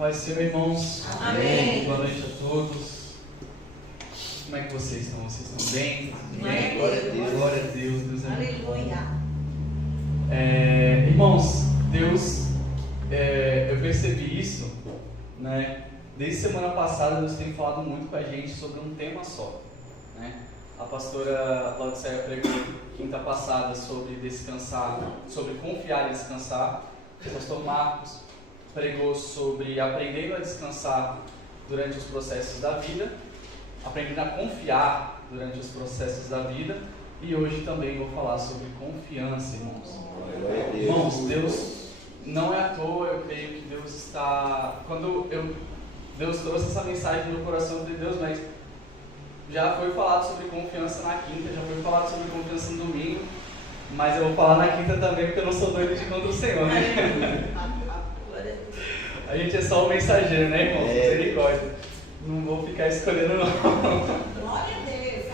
Paz do Senhor, irmãos. Amém. Boa noite a todos. Como é que vocês estão? Vocês estão bem? Tudo bem? Glória a Deus. Glória a Deus. Deus é muito bom. Aleluia. Irmãos, Deus, eu percebi isso, né? Desde semana passada, Deus tem falado muito com a gente sobre um tema só, né? A pastora Laodiceia pregou quinta passada sobre descansar, sobre confiar e descansar. O pastor Marcos pregou sobre aprendendo a descansar durante os processos da vida, aprendendo a confiar durante os processos da vida, e hoje também vou falar sobre confiança, irmãos. Irmãos, Deus não é à toa, eu creio que Deus está... Deus trouxe essa mensagem no meu coração, eu falei, Deus, mas já foi falado sobre confiança na quinta, já foi falado sobre confiança no domingo, mas eu vou falar na quinta também, porque eu não sou doido de contra o Senhor, né? A gente é só o mensageiro, né, irmão? Misericórdia. Não vou ficar escolhendo, não. Glória a Deus.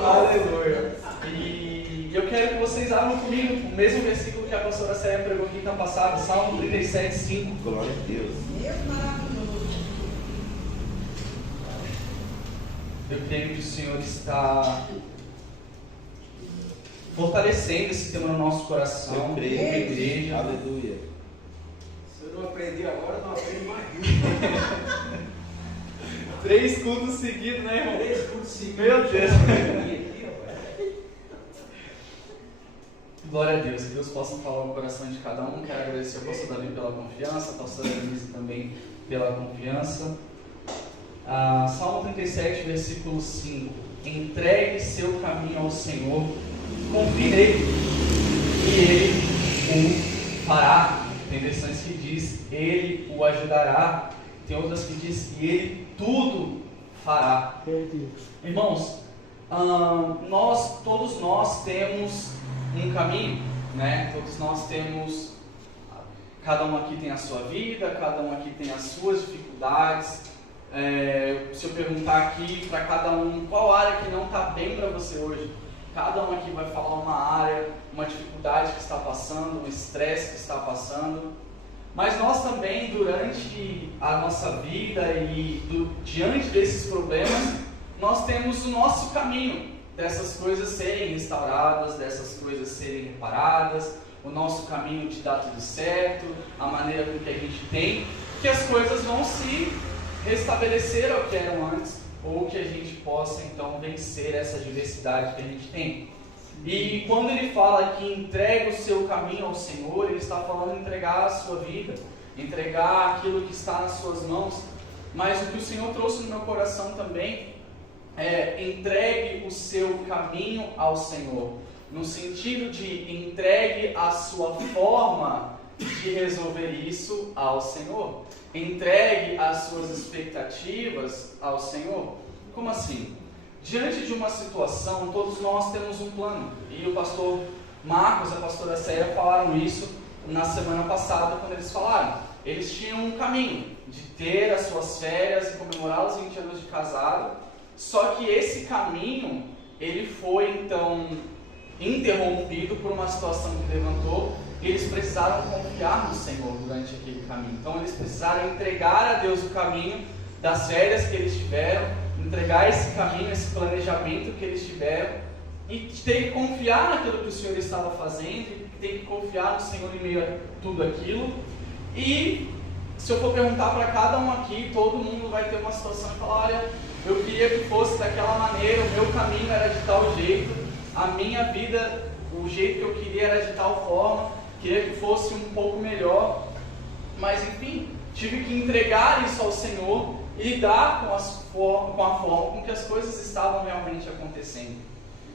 Aleluia. E eu quero que vocês abram comigo o mesmo versículo que a pastora Célia pregou quinta passada, Salmo 37, 5. Glória a Deus. Deus maravilhoso. Eu creio que o Senhor está fortalecendo esse tema no nosso coração, Eu creio. como igreja. Aleluia. Se eu não aprendi agora, não aprendo mais nunca. 3 cultos seguidos, né, irmão? 3 cultos seguidos. Meu Deus. Aqui, rapaz. Glória a Deus, que Deus possa falar no coração de cada um. Quero agradecer ao pastor Davi pela confiança, a pastora Denise também pela confiança. Salmo 37, versículo 5. Entregue seu caminho ao Senhor, confie nele, e ele o fará. Tem versões que diz, ele o ajudará. Tem outras que diz, e ele tudo fará. Irmãos, todos nós temos um caminho, né? Todos nós temos, cada um aqui tem a sua vida, cada um aqui tem as suas dificuldades. Se eu perguntar aqui para cada um qual área que não está bem para você hoje, cada um aqui vai falar uma área, uma dificuldade que está passando, um estresse que está passando. Mas nós também, durante a nossa vida e diante desses problemas, nós temos o nosso caminho dessas coisas serem restauradas, dessas coisas serem reparadas, o nosso caminho de dar tudo certo, a maneira com que a gente tem, que as coisas vão se restabelecer ao que eram antes, ou que a gente possa então vencer essa diversidade que a gente tem. E quando ele fala que entrega o seu caminho ao Senhor, ele está falando de entregar a sua vida, entregar aquilo que está nas suas mãos. Mas o que o Senhor trouxe no meu coração também é entregue o seu caminho ao Senhor, no sentido de entregue a sua forma de resolver isso ao Senhor. Entregue as suas expectativas ao Senhor. Como assim? Diante de uma situação, todos nós temos um plano. E o pastor Marcos e a pastora Célia falaram isso na semana passada, quando eles falaram. Eles tinham um caminho de ter as suas férias e comemorar os 20 anos de casado. Só que esse caminho, ele foi então interrompido por uma situação que levantou. E eles precisaram confiar no Senhor durante aquele caminho. Então eles precisaram entregar a Deus o caminho das férias que eles tiveram, entregar esse caminho, esse planejamento que eles tiveram, e ter que confiar naquilo que o Senhor estava fazendo, ter que confiar no Senhor em meio a tudo aquilo. E se eu for perguntar para cada um aqui, todo mundo vai ter uma situação e falar, olha, eu queria que fosse daquela maneira, o meu caminho era de tal jeito, a minha vida, o jeito que eu queria era de tal forma, queria que fosse um pouco melhor, mas enfim, tive que entregar isso ao Senhor e lidar com a forma com que as coisas estavam realmente acontecendo.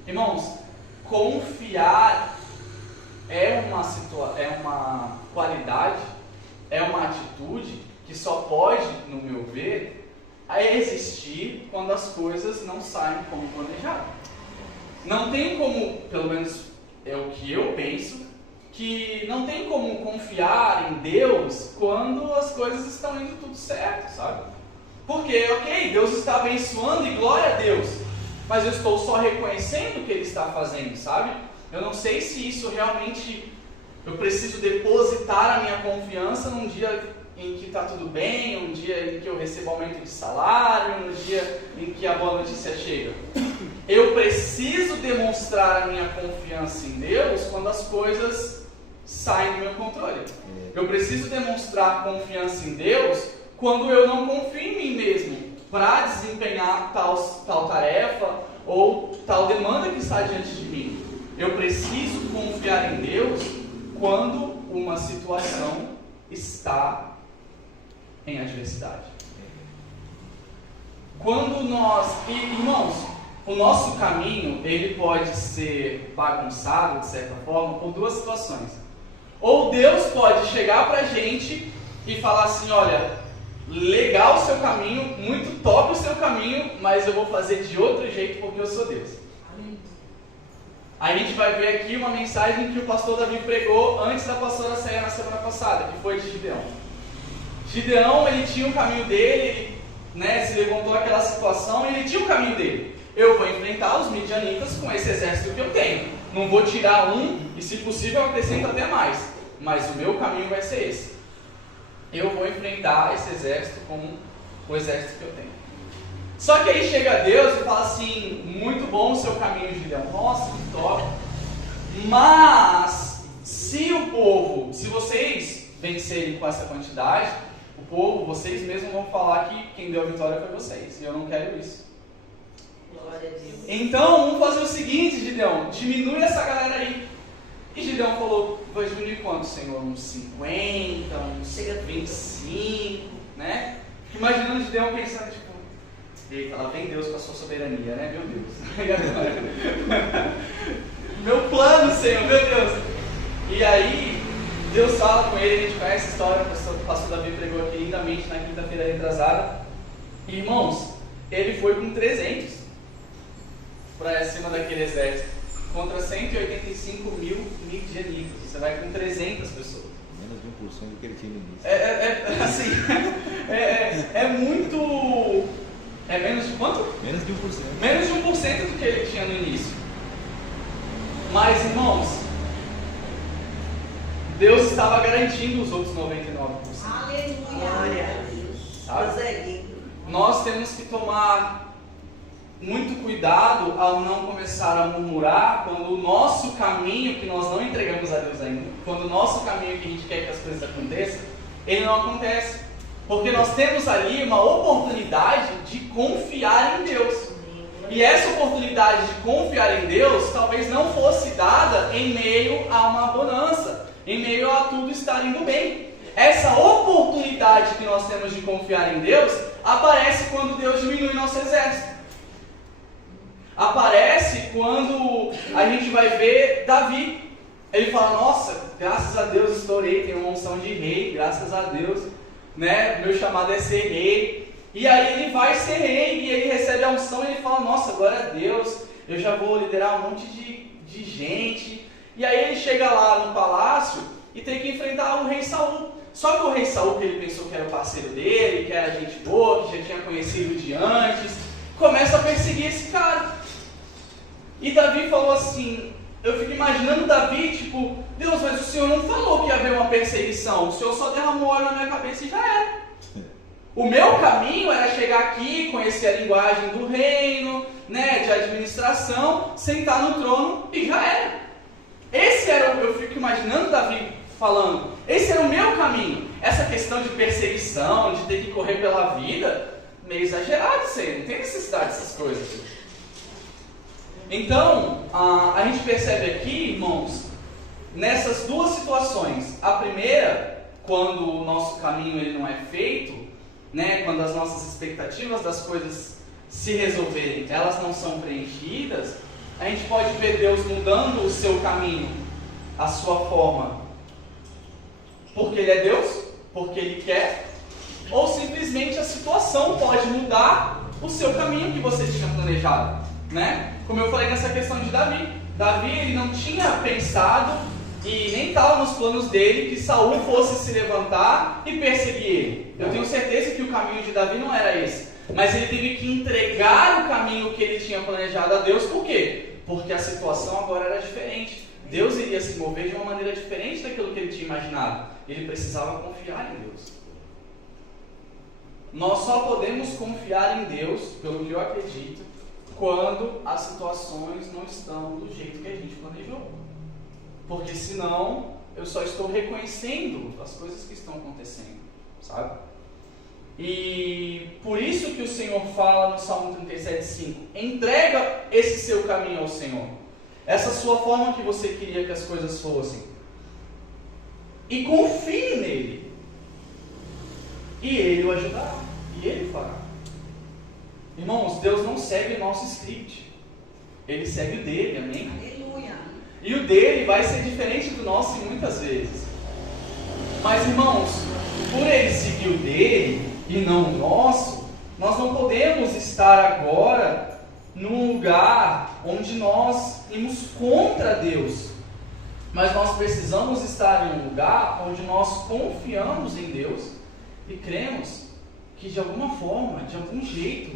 Irmãos, confiar é uma qualidade, é uma atitude que só pode, no meu ver, existir quando as coisas não saem como planejado. Não tem como, pelo menos é o que eu penso, que não tem como confiar em Deus quando as coisas estão indo tudo certo, sabe? Porque, ok, Deus está abençoando e glória a Deus, mas eu estou só reconhecendo o que Ele está fazendo, sabe? Eu não sei se isso realmente, eu preciso depositar a minha confiança num dia em que está tudo bem, um dia em que eu recebo aumento de salário, um dia em que a boa notícia chega. Eu preciso demonstrar a minha confiança em Deus quando as coisas saem do meu controle. Eu preciso demonstrar confiança em Deus quando eu não confio em mim mesmo para desempenhar tal tarefa ou tal demanda que está diante de mim. Eu preciso confiar em Deus quando uma situação está em adversidade. Quando nós... Irmãos, o nosso caminho, ele pode ser bagunçado, de certa forma, por duas situações. Ou Deus pode chegar pra gente e falar assim, olha, legal o seu caminho, muito top o seu caminho, mas eu vou fazer de outro jeito porque eu sou Deus. A gente vai ver aqui uma mensagem que o pastor Davi pregou antes da pastora sair na semana passada, que foi de Gideão. Gideão, ele tinha o caminho dele, ele, se levantou aquela situação e ele tinha o caminho dele. Eu vou enfrentar os midianitas com esse exército que eu tenho. Não vou tirar um e, se possível, eu acrescento até mais. Mas o meu caminho vai ser esse. Eu vou enfrentar esse exército com o exército que eu tenho. Só que aí chega Deus e fala assim, muito bom o seu caminho, Gideão. Nossa, que top. Mas, se vocês vencerem com essa quantidade, o povo, vocês mesmos vão falar que quem deu a vitória foi vocês. E eu não quero isso. Glória a Deus. Então, vamos fazer o seguinte, Gideão, diminui essa galera aí. E Gideão falou, vai diminuir quanto, Senhor? Uns 50, uns 25, né? Imaginando Gideão pensando, tipo, eita, lá vem Deus com a sua soberania, né? Meu Deus. E agora? Meu plano, Senhor, meu Deus. E aí, Deus fala com ele, a gente conhece a história, o pastor Davi pregou aqui lindamente na quinta-feira retrasada. E, irmãos, ele foi com 300 para cima daquele exército, contra 185 mil midianitas. Você vai com 300 pessoas. Menos de 1% do que ele tinha no início. É muito... É menos de quanto? Menos de 1%. Menos de 1% do que ele tinha no início. Mas, irmãos, Deus estava garantindo os outros 99%. Aleluia. Glória a Deus. Sabe? Deus é lindo. Nós temos que tomar muito cuidado ao não começar a murmurar quando o nosso caminho, que nós não entregamos a Deus ainda, quando o nosso caminho que a gente quer que as coisas aconteçam, ele não acontece. Porque nós temos ali uma oportunidade de confiar em Deus. E essa oportunidade de confiar em Deus talvez não fosse dada em meio a uma bonança, em meio a tudo estar indo bem. Essa oportunidade que nós temos de confiar em Deus aparece quando Deus diminui nosso exército. Aparece quando a gente vai ver Davi. Ele fala, nossa, graças a Deus estourei, tenho uma unção de rei, graças a Deus, meu chamado é ser rei. E aí ele vai ser rei e ele recebe a unção e ele fala, nossa, glória a Deus, eu já vou liderar um monte de gente. E aí ele chega lá no palácio e tem que enfrentar o rei Saul. Só que o rei Saul, que ele pensou que era o parceiro dele, que era gente boa, que já tinha conhecido de antes, começa a perseguir esse cara. E Davi falou assim, eu fico imaginando Davi, tipo, Deus, mas o Senhor não falou que ia haver uma perseguição, o Senhor só derramou óleo na minha cabeça e já era. O meu caminho era chegar aqui, conhecer a linguagem do reino, de administração, sentar no trono e já era. Esse era, eu fico imaginando Davi falando, esse era o meu caminho. Essa questão de perseguição, de ter que correr pela vida, meio exagerado isso aí, não tem necessidade dessas coisas. Então, a gente percebe aqui, irmãos, nessas duas situações. A primeira, quando o nosso caminho ele não é feito, quando as nossas expectativas das coisas se resolverem, elas não são preenchidas, a gente pode ver Deus mudando o seu caminho, a sua forma, porque Ele é Deus, porque Ele quer, ou simplesmente a situação pode mudar o seu caminho que você tinha planejado, Como eu falei nessa questão de Davi. Davi ele não tinha pensado e nem estava nos planos dele que Saul fosse se levantar e perseguir ele. Eu tenho certeza que o caminho de Davi não era esse. Mas ele teve que entregar o caminho que ele tinha planejado a Deus. Por quê? Porque a situação agora era diferente. Deus iria se mover de uma maneira diferente daquilo que ele tinha imaginado. Ele precisava confiar em Deus. nós só podemos confiar em Deus, pelo que eu acredito, quando as situações não estão do jeito que a gente planejou. Porque senão eu só estou reconhecendo as coisas que estão acontecendo, sabe? E por isso que o Senhor fala no Salmo 37:5, entrega esse seu caminho ao Senhor, essa sua forma que você queria que as coisas fossem, e confie nele, e ele o ajudará, e ele fará. Irmãos, Deus não segue o nosso script, ele segue o dele, amém? Aleluia. E o dele vai ser diferente do nosso muitas vezes. Mas, irmãos, por ele seguir o dele e não o nosso, nós não podemos estar agora num lugar onde nós irmos contra Deus. Mas nós precisamos estar em um lugar onde nós confiamos em Deus e cremos que de alguma forma, de algum jeito,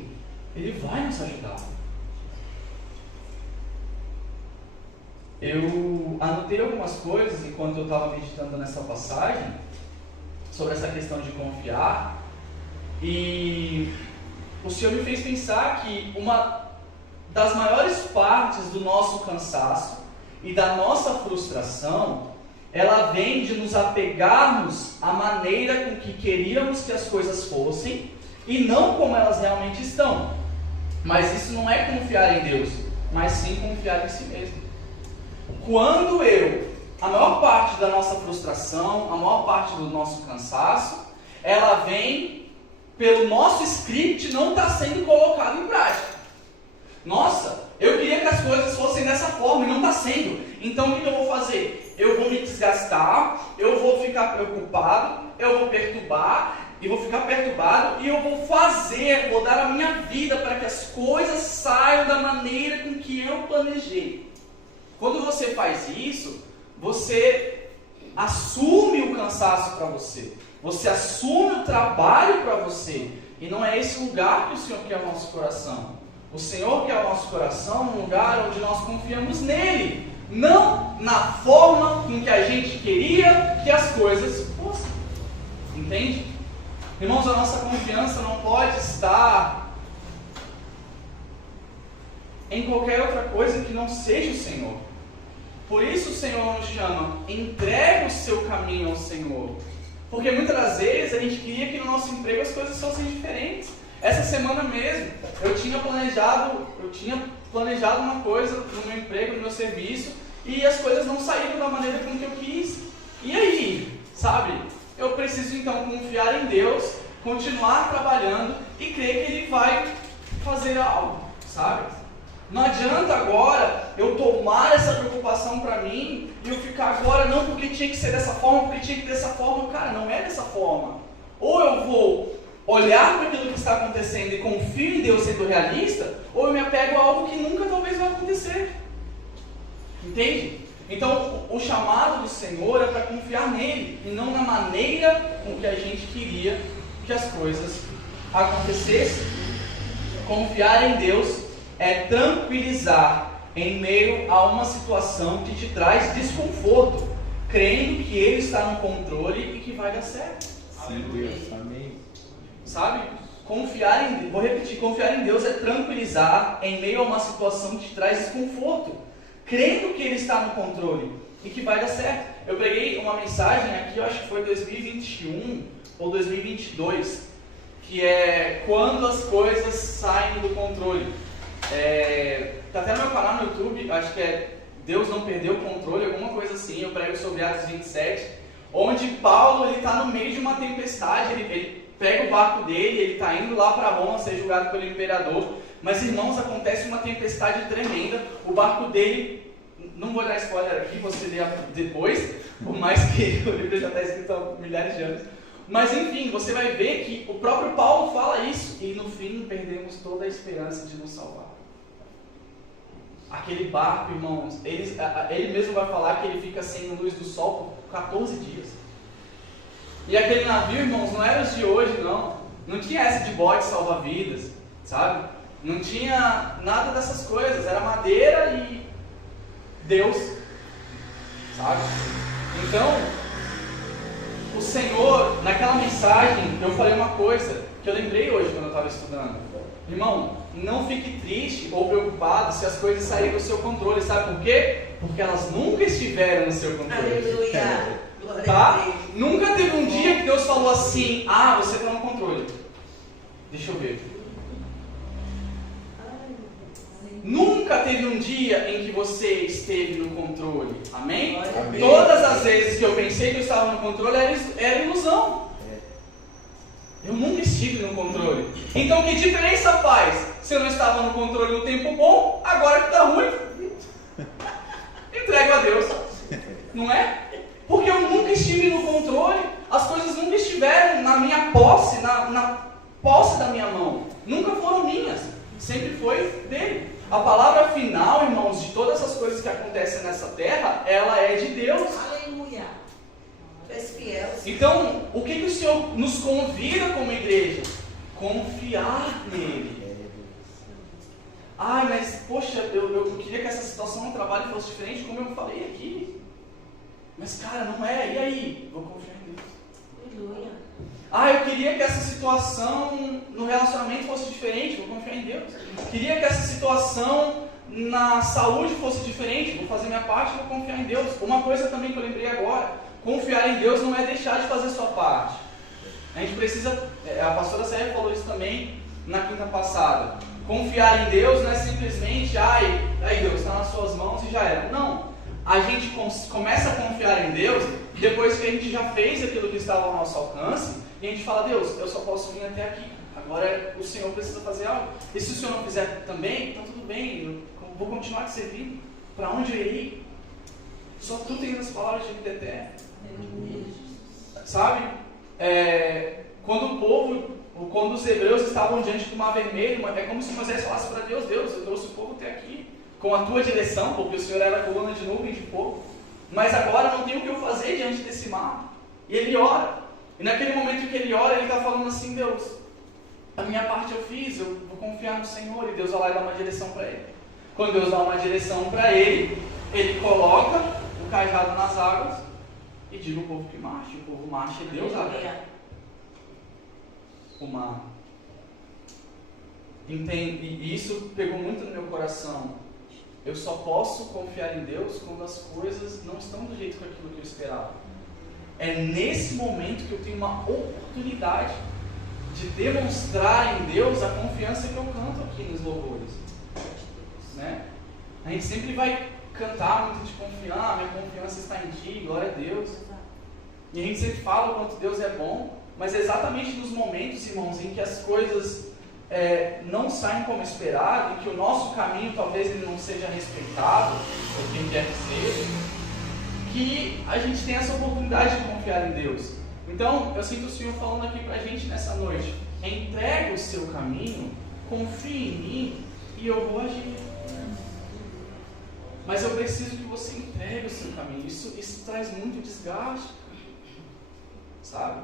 Ele vai nos ajudar. Eu anotei algumas coisas enquanto eu estava meditando nessa passagem sobre essa questão de confiar, e o Senhor me fez pensar que uma das maiores partes do nosso cansaço e da nossa frustração, ela vem de nos apegarmos à maneira com que queríamos que as coisas fossem e não como elas realmente estão. Mas isso não é confiar em Deus, mas sim confiar em si mesmo. Quando a maior parte da nossa frustração, a maior parte do nosso cansaço, ela vem pelo nosso script não estar sendo colocado em prática. Nossa, eu queria que as coisas fossem dessa forma e não está sendo. Então o que eu vou fazer? Eu vou me desgastar, eu vou ficar preocupado, eu vou perturbar, e vou ficar perturbado, e eu vou dar a minha vida para que as coisas saiam da maneira com que eu planejei. Quando você faz isso, você assume o cansaço para você, você assume o trabalho para você, e não é esse lugar que o Senhor quer ao nosso coração. O Senhor quer ao nosso coração um lugar onde nós confiamos nele, não na forma com que a gente queria que as coisas fossem. Entende? Irmãos, a nossa confiança não pode estar em qualquer outra coisa que não seja o Senhor. Por isso o Senhor nos chama, entregue o seu caminho ao Senhor. Porque muitas das vezes a gente queria que no nosso emprego as coisas fossem diferentes. Essa semana mesmo, eu tinha planejado uma coisa no meu emprego, no meu serviço, e as coisas não saíram da maneira como que eu quis. E aí, sabe? Eu preciso então confiar em Deus, continuar trabalhando e crer que Ele vai fazer algo, sabe? Não adianta agora eu tomar essa preocupação para mim e eu ficar agora, não porque tinha que ser dessa forma, porque tinha que ser dessa forma. Cara, não é dessa forma. Ou eu vou olhar para aquilo que está acontecendo e confio em Deus sendo realista, ou eu me apego a algo que nunca talvez vai acontecer. Entende? Então, o chamado do Senhor é para confiar nele, e não na maneira com que a gente queria que as coisas acontecessem. Confiar em Deus é tranquilizar em meio a uma situação que te traz desconforto, crendo que Ele está no controle e que vai dar certo. Sim, Deus, amém. Sabe? Vou repetir, confiar em Deus é tranquilizar em meio a uma situação que te traz desconforto, crendo que Ele está no controle e que vai dar certo. Eu preguei uma mensagem aqui, eu acho que foi 2021 ou 2022, que é quando as coisas saem do controle. Tá até no meu canal no YouTube, acho que é Deus não perdeu o controle, alguma coisa assim. Eu prego sobre Atos 27, onde Paulo está no meio de uma tempestade, ele pega o barco dele, ele está indo lá para Roma ser julgado pelo imperador. Mas, irmãos, acontece uma tempestade tremenda, o barco dele, não vou dar spoiler aqui, você lê depois, por mais que o livro já está escrito há milhares de anos. Mas, enfim, você vai ver que o próprio Paulo fala isso, e no fim perdemos toda a esperança de nos salvar. Aquele barco, irmãos, ele mesmo vai falar que ele fica sem luz do sol por 14 dias. E aquele navio, irmãos, não era os de hoje, não. Não tinha essa de bote salva-vidas, sabe? Não tinha nada dessas coisas. Era madeira e Deus, sabe? Então, o Senhor, naquela mensagem eu falei uma coisa que eu lembrei hoje quando eu estava estudando. Irmão, não fique triste ou preocupado se as coisas saírem do seu controle. Sabe por quê? Porque elas nunca estiveram no seu controle. Aleluia. Glória a Tá? Deus. Nunca teve um dia que Deus falou assim: ah, você está no controle. Deixa eu ver. Nunca teve um dia em que você esteve no controle. Amém? Amém. Todas as vezes que eu pensei que eu estava no controle era ilusão. Eu nunca estive no controle. Então que diferença faz? Se eu não estava no controle no tempo bom, agora que está ruim, entrego a Deus. Não é? Porque eu nunca estive no controle. As coisas nunca estiveram na minha posse, na posse da minha mão. Nunca foram minhas. Sempre foi dele. A palavra final, irmãos, de todas as coisas que acontecem nessa terra, ela é de Deus. Aleluia. Tu és fiel. Então, o que o Senhor nos convida como igreja? Confiar nele. Ai, mas, poxa, eu queria que essa situação no trabalho fosse diferente, como eu falei aqui. Mas, cara, não é. E aí? Vou confiar em Deus. Aleluia. Ah, eu queria que essa situação no relacionamento fosse diferente, vou confiar em Deus. Queria que essa situação na saúde fosse diferente, vou fazer minha parte, vou confiar em Deus. Uma coisa também que eu lembrei agora, confiar em Deus não é deixar de fazer a sua parte. A gente precisa, a pastora Sérgio falou isso também na quinta passada. Confiar em Deus não é simplesmente, aí Deus está nas suas mãos e já era. Não. A gente começa a confiar em Deus depois que a gente já fez aquilo que estava ao nosso alcance e a gente fala: Deus, eu só posso vir até aqui. Agora o Senhor precisa fazer algo. E se o Senhor não fizer também, então tudo bem, eu vou continuar te servindo. Para onde eu irei? Só tu tens as palavras de vida eterna. Sabe? Quando os hebreus estavam diante do Mar Vermelho, é como se Moisés falasse para Deus: Deus, eu trouxe o povo até aqui com a tua direção, porque o Senhor era a coluna de nuvem de fogo, mas agora não tem o que eu fazer diante desse mar. E ele ora, e naquele momento que ele ora, ele está falando assim: Deus, a minha parte eu fiz, eu vou confiar no Senhor. E Deus vai lá e dá uma direção para ele. Quando Deus dá uma direção para ele, ele coloca o cajado nas águas e diz ao povo que marche. O povo marcha e Deus abre o mar. Entende? E isso pegou muito no meu coração. Eu só posso confiar em Deus quando as coisas não estão do jeito que aquilo que eu esperava. É nesse momento que eu tenho uma oportunidade de demonstrar em Deus a confiança que eu canto aqui nos louvores. Né? A gente sempre vai cantar muito de confiar, minha confiança está em Ti, glória a Deus. E a gente sempre fala o quanto Deus é bom, mas é exatamente nos momentos, irmãos, em que as coisas não saem como esperado, em que o nosso caminho talvez ele não seja respeitado, por quem quer que seja, que a gente tem essa oportunidade de confiar em Deus. Então, eu sinto o Senhor falando aqui pra gente nessa noite: entregue o seu caminho, confie em mim e eu vou agir. Mas eu preciso que você entregue o seu caminho. Isso traz muito desgaste, sabe?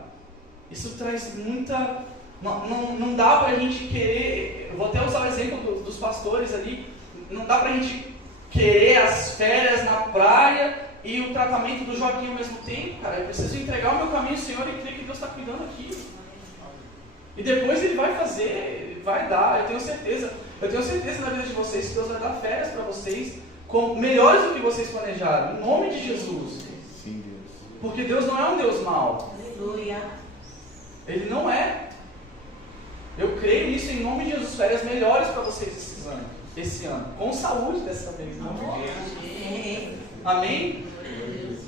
Isso traz muita... Não dá pra gente querer... Eu vou até usar o exemplo dos pastores ali. Não dá pra gente querer as férias na praia e o tratamento do Joaquim ao mesmo tempo, cara. Eu preciso entregar o meu caminho ao Senhor e crer que Deus está cuidando aqui. E depois Ele vai fazer, Ele vai dar. Eu tenho certeza na vida de vocês que Deus vai dar férias para vocês melhores do que vocês planejaram, em nome de Jesus. Sim, Deus. Porque Deus não é um Deus mau. Aleluia. Ele não é. Eu creio nisso em nome de Jesus. Férias melhores para vocês esse ano. Com saúde dessa vez, em nome de Jesus. Amém?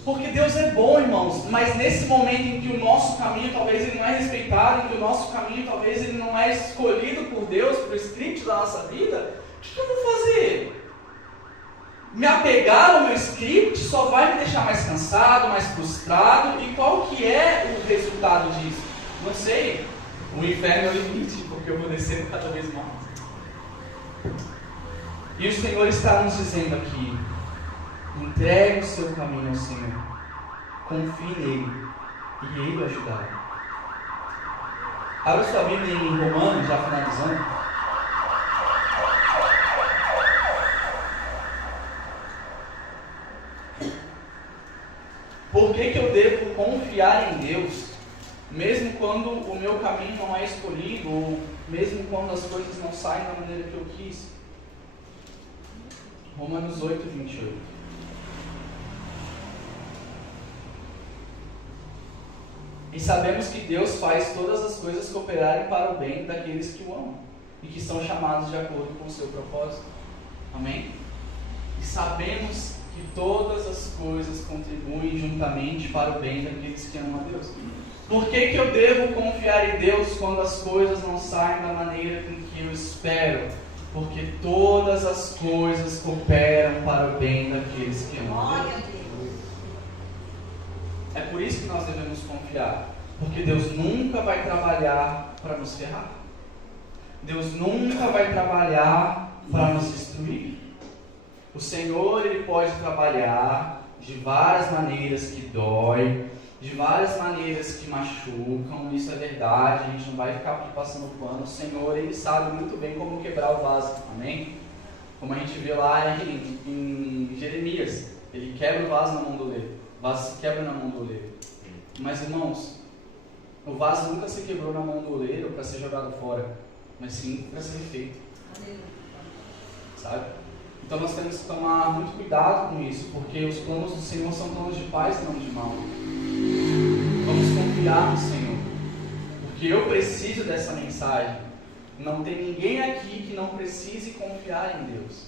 Porque Deus é bom, irmãos. Mas nesse momento em que o nosso caminho talvez ele não é respeitado, em que o nosso caminho talvez ele não é escolhido por Deus, para o script da nossa vida, o que eu vou fazer? Me apegar ao meu script só vai me deixar mais cansado, mais frustrado. E qual que é o resultado disso? Não sei. O inferno é o limite, porque eu vou descer cada vez mais. E o Senhor está nos dizendo aqui: entregue o seu caminho ao Senhor, confie nele e Ele o ajudará. Abra sua Bíblia em Romanos, já finalizando. Por que eu devo confiar em Deus mesmo quando o meu caminho não é escolhido, ou mesmo quando as coisas não saem da maneira que eu quis. Romanos 8, 28. E sabemos que Deus faz todas as coisas cooperarem para o bem daqueles que o amam e que são chamados de acordo com o seu propósito. Amém? E sabemos que todas as coisas contribuem juntamente para o bem daqueles que amam a Deus. Por que eu devo confiar em Deus quando as coisas não saem da maneira com que eu espero? Porque todas as coisas cooperam para o bem daqueles que amam a Deus. É por isso que nós devemos confiar. Porque Deus nunca vai trabalhar para nos ferrar. Deus nunca vai trabalhar para nos destruir. O Senhor, Ele pode trabalhar de várias maneiras que dói, de várias maneiras que machucam. Isso é verdade, a gente não vai ficar aqui passando pano. O Senhor, Ele sabe muito bem como quebrar o vaso, amém? Como a gente vê lá em Jeremias, Ele quebra o vaso na mão do oleiro. O vaso se quebra na mão do oleiro. Mas, irmãos, o vaso nunca se quebrou na mão do oleiro para ser jogado fora, mas sim para ser refeito. Sabe? Então nós temos que tomar muito cuidado com isso, porque os planos do Senhor são planos de paz e não de mal. Vamos confiar no Senhor, porque eu preciso dessa mensagem. Não tem ninguém aqui que não precise confiar em Deus.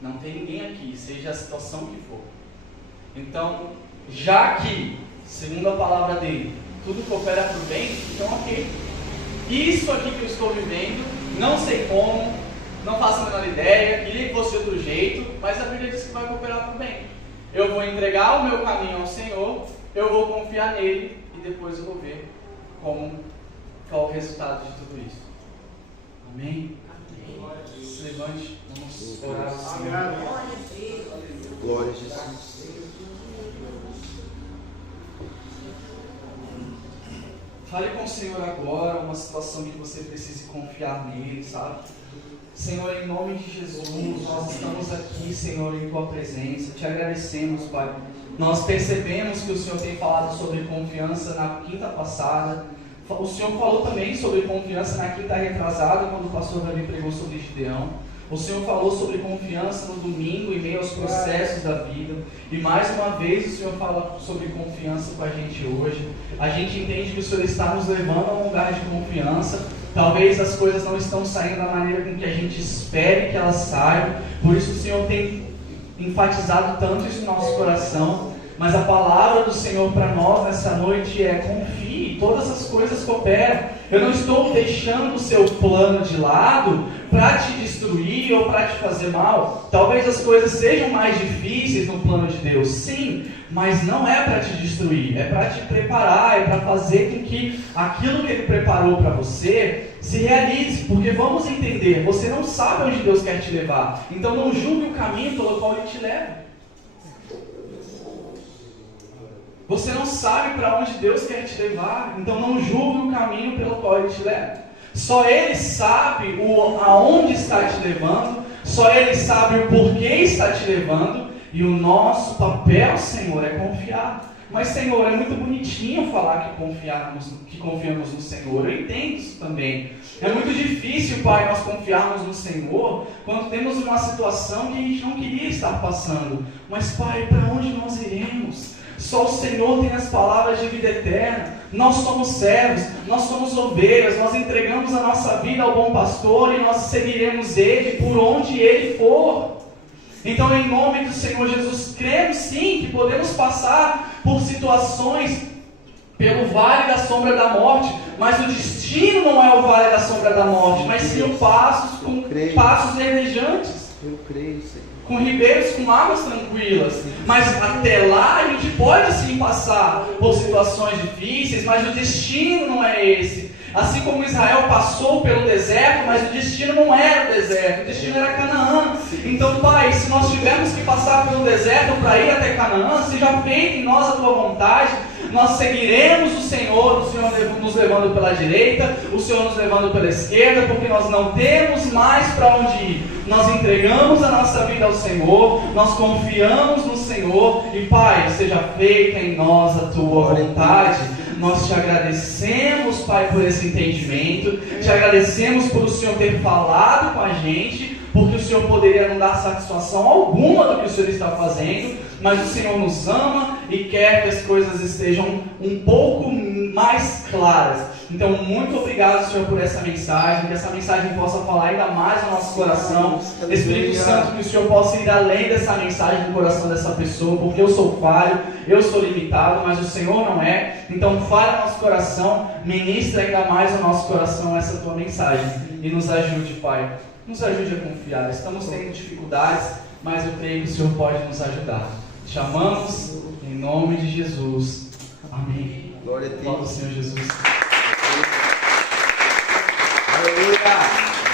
Não tem ninguém aqui, seja a situação que for. Então, já que, segundo a palavra dele, tudo coopera para o bem, então ok. Isso aqui que eu estou vivendo, não sei como, não faço a menor ideia, queria que fosse de outro jeito, mas a Bíblia diz que vai cooperar para o bem. Eu vou entregar o meu caminho ao Senhor, eu vou confiar nele e depois eu vou ver qual o resultado de tudo isso. Amém? Amém. Se levante, vamos orar ao Senhor. Glória a Jesus. Fale com o Senhor agora, uma situação que você precise confiar nele, sabe? Senhor, em nome de Jesus, nós estamos aqui, Senhor, em Tua presença. Te agradecemos, Pai. Nós percebemos que o Senhor tem falado sobre confiança na quinta passada. O Senhor falou também sobre confiança na quinta retrasada, quando o pastor Davi pregou sobre Gideão. O Senhor falou sobre confiança no domingo, em meio aos processos da vida. E mais uma vez o Senhor fala sobre confiança com a gente hoje. A gente entende que o Senhor está nos levando a um lugar de confiança. Talvez as coisas não estão saindo da maneira com que a gente espere que elas saiam. Por isso o Senhor tem enfatizado tanto isso no nosso coração. Mas a palavra do Senhor para nós nessa noite é: confie, todas as coisas cooperam. Eu não estou deixando o seu plano de lado para te destruir ou para te fazer mal. Talvez as coisas sejam mais difíceis no plano de Deus, sim, mas não é para te destruir, é para te preparar, é para fazer com que aquilo que Ele preparou para você se realize. Porque vamos entender, você não sabe onde Deus quer te levar, então não julgue o caminho pelo qual Ele te leva. Você não sabe para onde Deus quer te levar, então não julgue o caminho pelo qual Ele te leva. Só Ele sabe aonde está te levando, só Ele sabe o porquê está te levando, e o nosso papel, Senhor, é confiar. Mas, Senhor, é muito bonitinho falar que confiamos no Senhor, eu entendo isso também. É muito difícil, Pai, nós confiarmos no Senhor quando temos uma situação que a gente não queria estar passando. Mas, Pai, para onde nós iremos? Só o Senhor tem as palavras de vida eterna. Nós somos servos, nós somos ovelhas, nós entregamos a nossa vida ao bom pastor e nós seguiremos Ele por onde Ele for. Então, em nome do Senhor Jesus, cremos sim que podemos passar por situações pelo vale da sombra da morte, mas o destino não é o vale da sombra da morte, mas sim passos verdejantes. Eu creio, Senhor. Com ribeiros, com águas tranquilas. Mas até lá a gente pode sim passar por situações difíceis, mas o destino não é esse. Assim como Israel passou pelo deserto, mas o destino não era o deserto, o destino era Canaã. Então, Pai, se nós tivermos que passar pelo deserto para ir até Canaã, seja feita em nós a Tua vontade. Nós seguiremos o Senhor nos levando pela direita, o Senhor nos levando pela esquerda, porque nós não temos mais para onde ir. Nós entregamos a nossa vida ao Senhor, nós confiamos no Senhor, e Pai, seja feita em nós a Tua vontade. Nós te agradecemos, Pai, por esse entendimento. Te agradecemos por o Senhor ter falado com a gente, porque o Senhor poderia não dar satisfação alguma do que o Senhor está fazendo, mas o Senhor nos ama e quer que as coisas estejam um pouco mais claras. Então, muito obrigado, Senhor, por essa mensagem, que essa mensagem possa falar ainda mais no nosso coração. Espírito Santo, que o Senhor possa ir além dessa mensagem no coração dessa pessoa, porque eu sou falho, eu sou limitado, mas o Senhor não é. Então, fale no nosso coração, ministra ainda mais no nosso coração essa tua mensagem e nos ajude, Pai. Nos ajude a confiar. Estamos tendo dificuldades, mas eu creio que o Senhor pode nos ajudar. Te amamos em nome de Jesus. Amém. Glória a Deus. Glória ao Senhor Jesus. Aleluia.